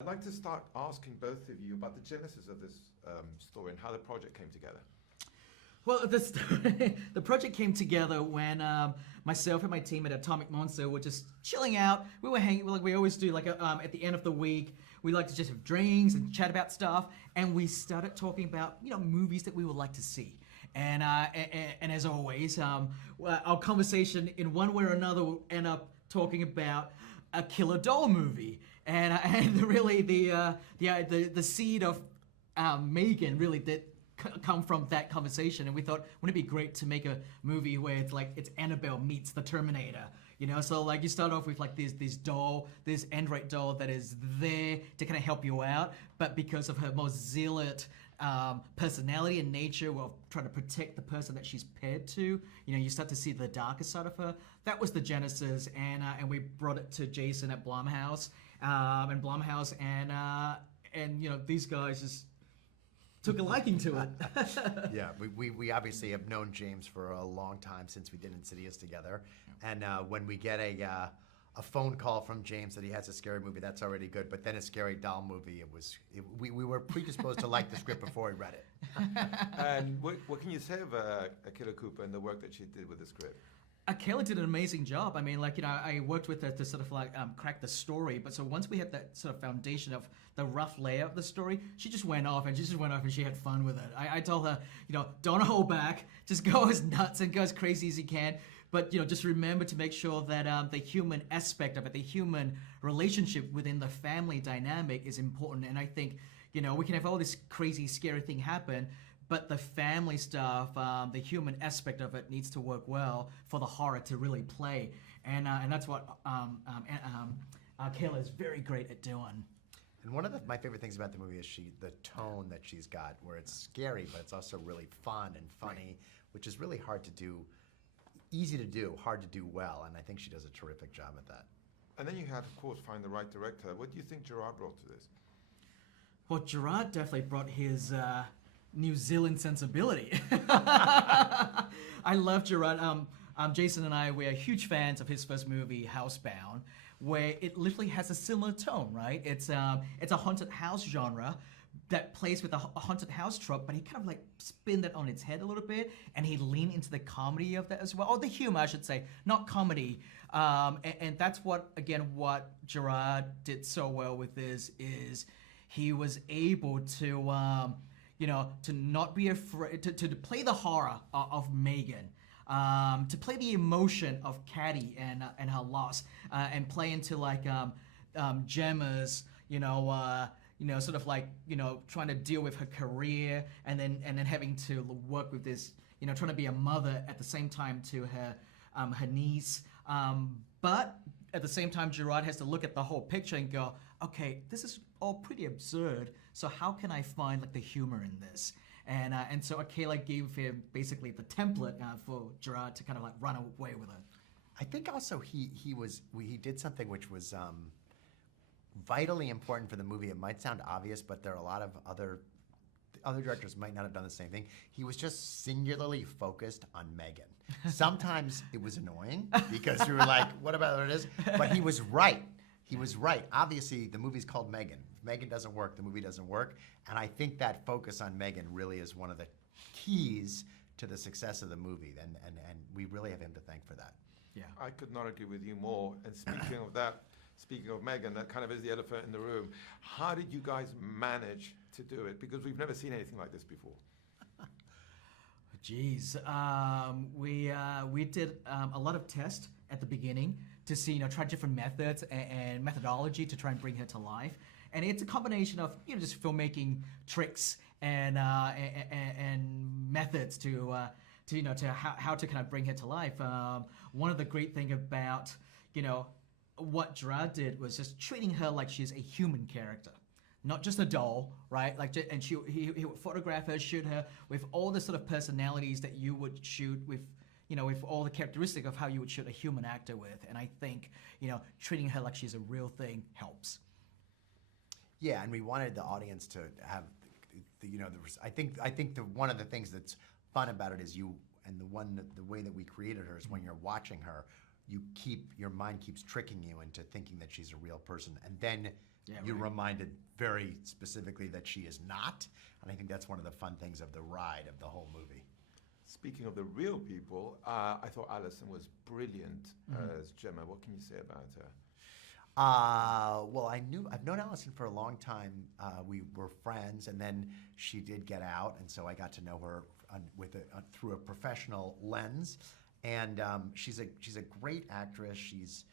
I'd like to start asking both of you about the genesis of this story and how the project came together. Well, the project came together when myself and my team at Atomic Monster were just chilling out. We were hanging, like we always do, like at the end of the week. We like to just have drinks and chat about stuff, and we started talking about movies that we would like to see. And as always, our conversation in one way or another will end up talking about a killer doll movie, and really the seed of M3GAN really did come from that conversation, and we thought, wouldn't it be great to make a movie where it's Annabelle meets the Terminator, So like you start off with like this android doll that is there to kind of help you out, but because of her more zealot personality and nature of trying to protect the person that she's paired to, you start to see the darker side of her. That was the genesis, and we brought it to Jason at Blumhouse, and these guys just took a liking to it. Yeah, we obviously have known James for a long time since we did Insidious together, and when we get a phone call from James that he has a scary movie, that's already good. But then a scary doll movie, we were predisposed to like the script before we read it. And what can you say of Akela Cooper and the work that she did with the script? Akela did an amazing job. I mean, I worked with her to sort of crack the story. But so once we had that sort of foundation of the rough layout of the story, she just went off and she had fun with it. I told her, don't hold back, just go as nuts and go as crazy as you can. But just remember to make sure that the human aspect of it, the human relationship within the family dynamic is important. And I think, we can have all this crazy, scary thing happen, but the family stuff, the human aspect of it needs to work well for the horror to really play. And that's what Kayla is very great at doing. And one of my favorite things about the movie is the tone that she's got, where it's scary, but it's also really fun and funny, which is really hard to do, easy to do, hard to do well. And I think she does a terrific job at that. And then you had, of course, find the right director. What do you think Gerard brought to this? Well, Gerard definitely brought his New Zealand sensibility. I love Gerard. Jason and I, we are huge fans of his first movie, Housebound, where it literally has a similar tone, right? It's a haunted house genre that plays with a haunted house trope, but he kind of like spin that on its head a little bit, and he leaned into the comedy of that as well, or the humor, I should say, not comedy. And that's what Gerard did so well with this is he was able to to not be afraid, to play the horror of M3GAN, to play the emotion of Caddy and her loss, and play into like Gemma's, sort of like trying to deal with her career, and then having to work with this, trying to be a mother at the same time to her niece, but at the same time, Gerard has to look at the whole picture and go, okay, this is all pretty absurd, so how can I find like the humor in this? And so Akela gave him basically the template for Gerard to kind of like run away with it. I think also he did something which was vitally important for the movie. It might sound obvious, but there are a lot of other directors might not have done the same thing. He was just singularly focused on M3GAN. Sometimes it was annoying because we were like, what about it is? But he was right. He was right. Obviously, the movie's called M3GAN. If M3GAN doesn't work, the movie doesn't work. And I think that focus on M3GAN really is one of the keys to the success of the movie. And we really have him to thank for that. Yeah. I could not agree with you more. And speaking of that, speaking of M3GAN, that kind of is the elephant in the room. How did you guys manage to do it? Because we've never seen anything like this before. Geez, we did a lot of tests at the beginning to see, try different methods and methodology to try and bring her to life. And it's a combination of just filmmaking tricks and methods to how to kind of bring her to life. One of the great thing about what Gerard did was just treating her like she's a human character, not just a doll, right? And he would photograph her, shoot her with all the sort of personalities that you would shoot with, with all the characteristics of how you would shoot a human actor with. And I think, treating her like she's a real thing helps. Yeah, and we wanted the audience to have, I think one of the things that's fun about it is the way that we created her is when you're watching her, your mind keeps tricking you into thinking that she's a real person, and then Yeah, you're right. reminded very specifically that she is not. And I think that's one of the fun things of the ride of the whole movie. Speaking of the real people, I thought Alison was brilliant as Gemma. What can you say about her? Well, I've known Allison for a long time. We were friends, and then she did get out, and so I got to know her through a professional lens. And she's a great actress. She's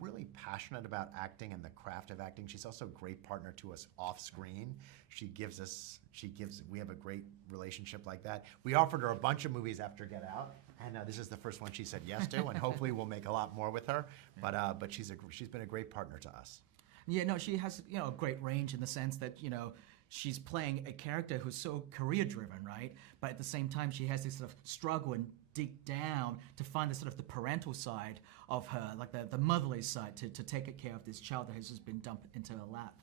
really passionate about acting and the craft of acting. She's also a great partner to us off screen. We have a great relationship like that. We offered her a bunch of movies after Get Out, and this is the first one she said yes to, and hopefully we'll make a lot more with her. But she's been a great partner to us. Yeah, no, she has a great range in the sense that she's playing a character who's so career driven, right? But at the same time, she has this sort of struggle and dig down to find the sort of the parental side of her, like the motherly side, to take care of this child that has just been dumped into her lap.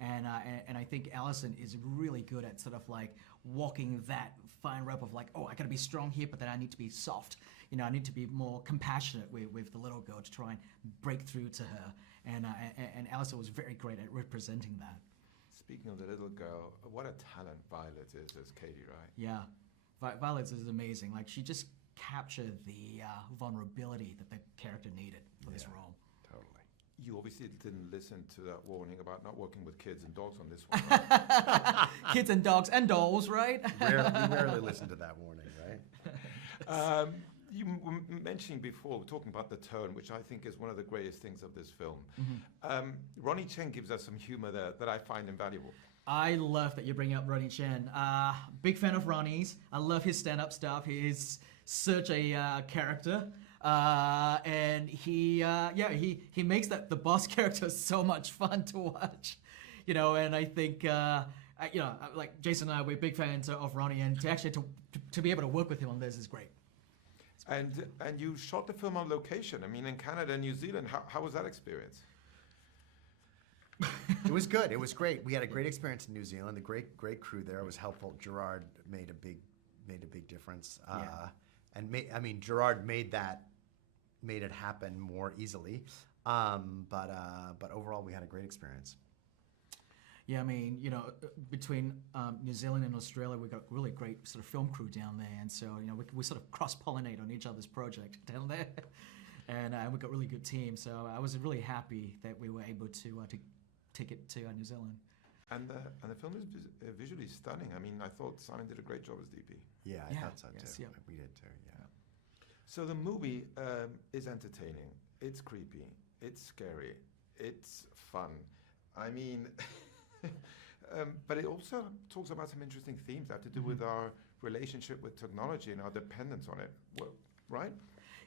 And I think Allison is really good at sort of like walking that fine rope of like, oh, I gotta be strong here, but then I need to be soft. I need to be more compassionate with the little girl to try and break through to her. And Allison was very great at representing that. Speaking of the little girl, what a talent Violet is as Katie, right? Yeah, Violet is amazing. Like she just captured the vulnerability that the character needed for this role. Totally. You obviously didn't listen to that warning about not working with kids and dogs on this one, right? Kids and dogs and dolls, right? We rarely listen to that warning, right? You were mentioning before, talking about the tone, which I think is one of the greatest things of this film. Ronnie Chen gives us some humor there that I find invaluable. I love that you bring up Ronnie Chen. Big fan of Ronnie's. I love his stand-up stuff. He's such a character. And he makes the boss character so much fun to watch. And I think, like Jason and I, we're big fans of Ronnie, and to be able to work with him on this is great. And you shot the film on location. I mean, in Canada and New Zealand. How was that experience? It was good. It was great. We had a great experience in New Zealand. The great crew there was helpful. Gerard made a big difference. And Gerard made it happen more easily. But overall, we had a great experience. Yeah, I mean, between New Zealand and Australia, we've got really great sort of film crew down there, and so we sort of cross-pollinate on each other's project down there, and we've got really good teams. So I was really happy that we were able to take it to New Zealand. And the film is visually stunning. I mean, I thought Simon did a great job as DP. Yeah, I thought so yes, too. yeah. We did too. Yeah. So the movie is entertaining. It's creepy. It's scary. It's fun. I mean. But it also talks about some interesting themes that have to do with our relationship with technology and our dependence on it, right?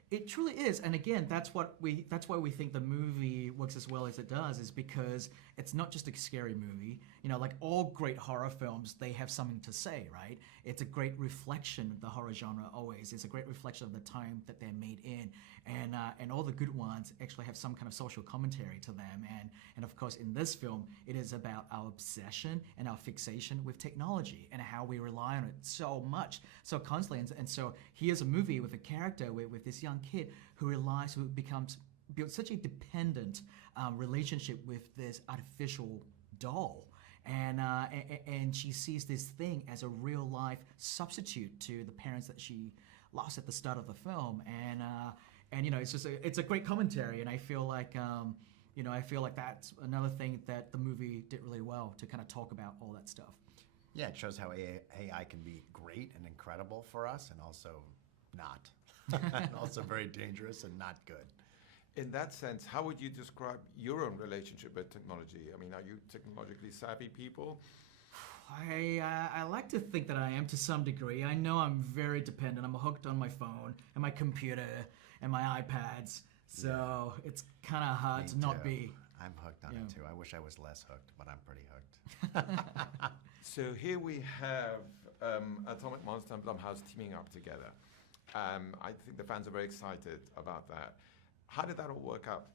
It truly is, and again, that's why we think the movie works as well as it does, is because it's not just a scary movie. Like all great horror films, they have something to say, right? It's a great reflection of the horror genre always. It's a great reflection of the time that they're made in, and all the good ones actually have some kind of social commentary to them. And of course, in this film, it is about our obsession and our fixation with technology and how we rely on it so much, so constantly. And so here's a movie with a character with this young kid who builds such a dependent relationship with this artificial doll, and she sees this thing as a real life substitute to the parents that she lost at the start of the film, and it's a great commentary, and I feel like that's another thing that the movie did really well to kind of talk about all that stuff. Yeah, it shows how AI can be great and incredible for us, and also not. And also very dangerous and not good. In that sense, how would you describe your own relationship with technology? I mean, are you technologically savvy people? I like to think that I am to some degree. I know I'm very dependent. I'm hooked on my phone and my computer and my iPads, so it's kind of hard to not be. I'm hooked on it too. I wish I was less hooked, but I'm pretty hooked. So here we have Atomic Monster and Blumhouse teaming up together. I think the fans are very excited about that. How did that all work out?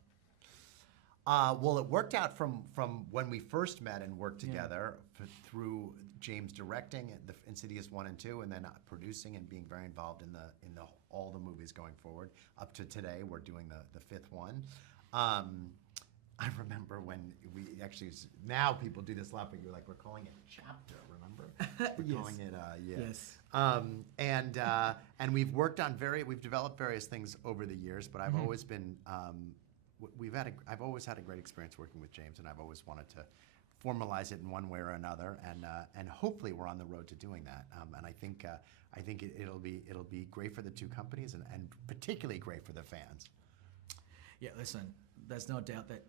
Well, it worked out from when we first met and worked together through James directing the Insidious 1 and 2, and then producing and being very involved in all the movies going forward. Up to today, we're doing the fifth one. I remember when we actually, now people do this a lot, but you're like, we're calling it chapter, remember? We're Yes. calling it, Yes. And we've worked on we've developed various things over the years, but I've always been, I've always had a great experience working with James, and I've always wanted to formalize it in one way or another, and hopefully we're on the road to doing that. And I think it'll be great for the two companies, and particularly great for the fans. Yeah, listen, there's no doubt that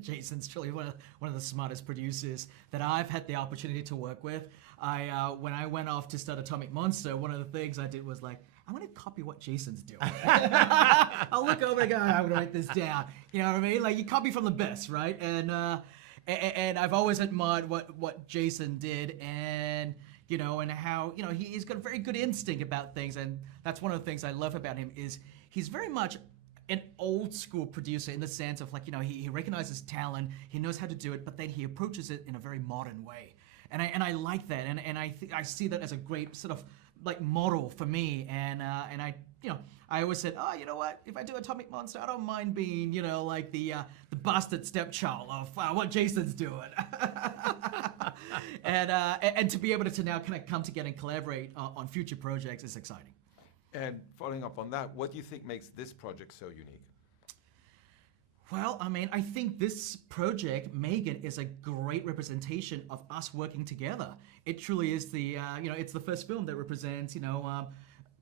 Jason's truly one of the smartest producers that I've had the opportunity to work with. When I went off to start Atomic Monster, one of the things I did was like, I want to copy what Jason's doing. I'll look over and go, I'm gonna write this down. You know what I mean? Like, you copy from the best, right? And I've always admired what Jason did, and and how he's got a very good instinct about things, and that's one of the things I love about him is he's very much an old school producer in the sense of like he recognizes talent, he knows how to do it, but then he approaches it in a very modern way, and I like that, and I see that as a great sort of like model for me, and I always said, oh, you know what, if I do Atomic Monster, I don't mind being like the bastard stepchild of what Jason's doing, and to be able to now kind of come together and collaborate on future projects is exciting. And following up on that, what do you think makes this project so unique? Well, I mean, I think this project, M3GAN, is a great representation of us working together. It truly is it's the first film that represents,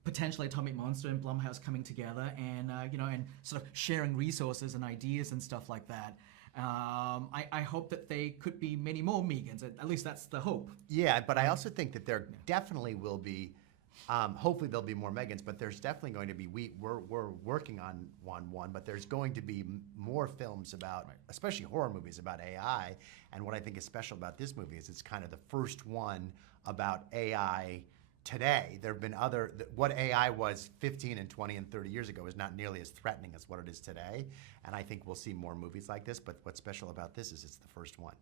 potentially Atomic Monster and Blumhouse coming together and, and sort of sharing resources and ideas and stuff like that. I hope that they could be many more M3GANs. At least that's the hope. Yeah, but I also think that there definitely will be. Hopefully there'll be more M3GANs, but there's definitely going to be, we're working on one, but there's going to be more films about, especially horror movies about AI, and what I think is special about this movie is it's kind of the first one about AI today. There have been what AI was 15 and 20 and 30 years ago is not nearly as threatening as what it is today, and I think we'll see more movies like this, but what's special about this is it's the first one.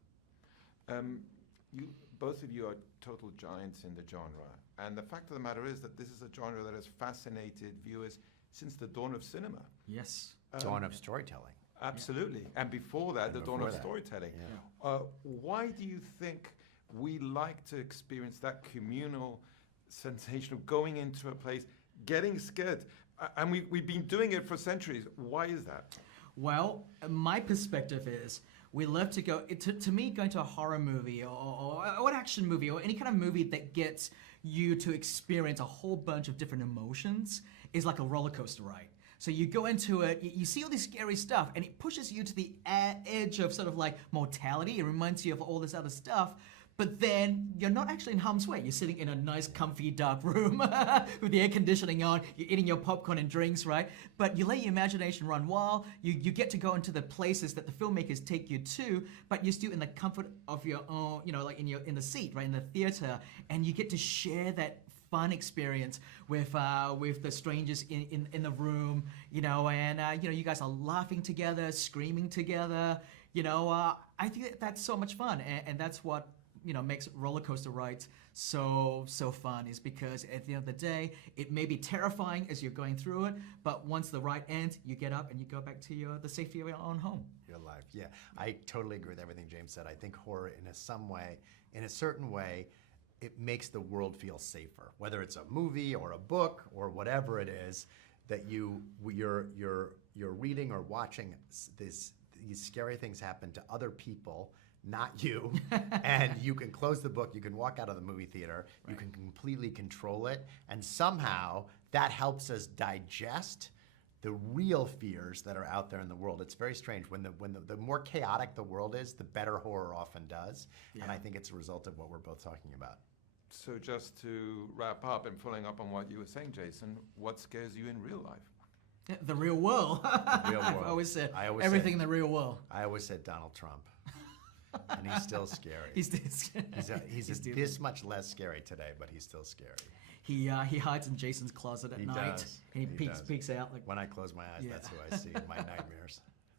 Both of you are total giants in the genre. And the fact of the matter is that this is a genre that has fascinated viewers since the dawn of cinema. Yes. Dawn of storytelling. Absolutely. Yeah. And before that, the dawn of storytelling. Yeah. Why do you think we like to experience that communal sensation of going into a place, getting scared? And we've been doing it for centuries. Why is that? Well, my perspective is we love to go, to me, going to a horror movie or an action movie or any kind of movie that gets you to experience a whole bunch of different emotions is like a roller coaster ride. So you go into it, you see all this scary stuff, and it pushes you to the edge of sort of like mortality. It reminds you of all this other stuff. But then you're not actually in harm's way. You're sitting in a nice, comfy, dark room with the air conditioning on. You're eating your popcorn and drinks, right? But you let your imagination run wild. You get to go into the places that the filmmakers take you to, but you're still in the comfort of your own, like in the seat, right, in the theater, and you get to share that fun experience with the strangers in the room, and you guys are laughing together, screaming together. I think that's so much fun, and that's what makes roller coaster rides so fun, is because at the end of the day, it may be terrifying as you're going through it, but once the ride ends, you get up and you go back to the safety of your own home. Your life, yeah. I totally agree with everything James said. I think horror, in a certain way, it makes the world feel safer. Whether it's a movie or a book or whatever it is that you're reading or watching, these scary things happen to other people, not you, and you can close the book, you can walk out of the movie theater, you can completely control it, and somehow that helps us digest the real fears that are out there in the world. It's very strange. When the more chaotic the world is, the better horror often does, and I think it's a result of what we're both talking about. So just to wrap up and following up on what you were saying, Jason, what scares you in real life? The real world. The real world. I've always said everything in the real world. I always said Donald Trump. And he's still scary. He's still scary. He's this much less scary today, but he's still scary. He hides in Jason's closet at night. Does. And he peeks out. Like, when I close my eyes, that's who I see in my nightmares.